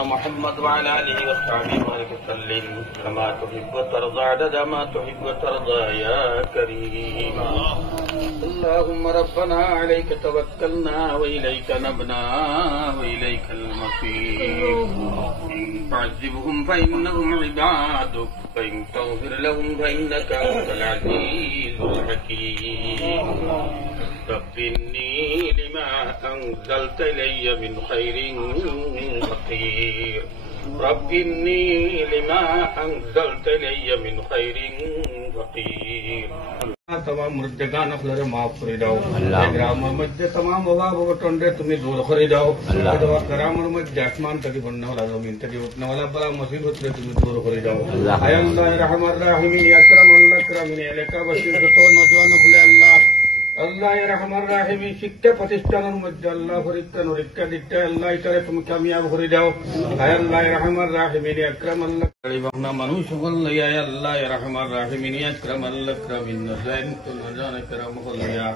مولانا محمد وعلى آله وصحبه وسلم كما تحب وترضى عدد ما تحب وترضى يا كريم. اللهم ربنا عليك توكلنا وإليك نبنا وإليك المصير. إن تعذبهم فإنهم عبادك وإن تغفر لهم فإنك أنت العزيز الحكيم. رب إني لما أنزلت إلي من خير فقير. رب إني لما أنزلت إلي من خير فقير. तमाम मुर्दगान अखलरे माफ कर दाओ ग्रामर मध्य तमाम अभाव अवटंडे तुम्हें दूर कर दाओ ग्रामर मध्य आसमान तक बनने वाला जमीन तक उठने वाला बड़ा मुसीबत से तुम्हें दूर कर दाओ. हाय अल्लाह रहमान रहीम या करम अल्लाह करमीन এলাকা বাসীর যত নওজওয়ান হলে আল্লাহ আল্লাহ রহমান রহিম শিক্ষা প্রতিষ্ঠানের মধ্যে আল্লাহ পরীক্ষা নিরীক্ষা দিতে আল্লাহ এটারে তুমি কামিয়াব করে দাও. হায় আল্লাহ রহমান রহিম আকরাম আল্লাহ গরিবনা মানুষ বললে ইয়া আল্লাহ রহমান রহিম আকরাম আল্লাহ কামিন নজাইন তো নজান کرام বললিয়া.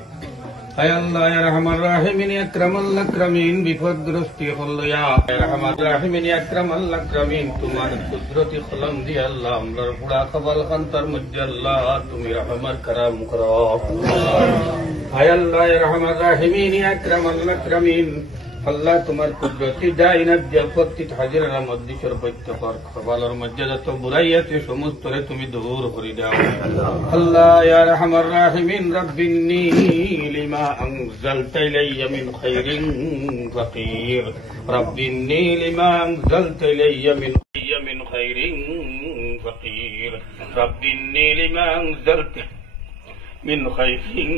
হায় আল্লাহ রহমান রহিম আকরাম আল্লাহ কামিন বিপদগ্রস্ত হলয়া. রহমান রহিম আকরাম আল্লাহ কামিন তোমার কুদরতি খলম দি আল্লাহ আমরার পুরা কবল খানতার মধ্যে আল্লাহ তুমি রহমান کرام করো. হায় আল্লাহ রহমান রাহিমিন আকরাম আল্লাহ কামিন আল্লাহ তোমার কুদরতি দাইনাত জাফতি হাজিরার মধ্যে সর্বত্য কর কবলের মধ্যে যত বুরাই আছে সমস্তরে তুমি দূর করে দাও. আল্লাহ ইয়া রহমান রাহিমিন রব্বিনি লিমা আনজালতা ইলাইয়া মিন খাইরিন ফাকির. রব্বিনি লিমা আনজালতা ইলাইয়া মিন খাইরিন ফাকির. রব্বিনি লিমা আনজালতা মিন খাইরিন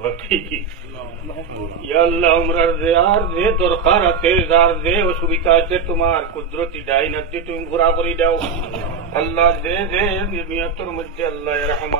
ফাকির. ইয়া আল্লাহ আমরার যে আর যে দরকার আছে যার যে অসুবিধা আছে তোমার কুদরতি দাইনাত তুমি পুরা করে দাও. আল্লাহ যে যে নিয়তের মধ্যে আল্লাহ রহমান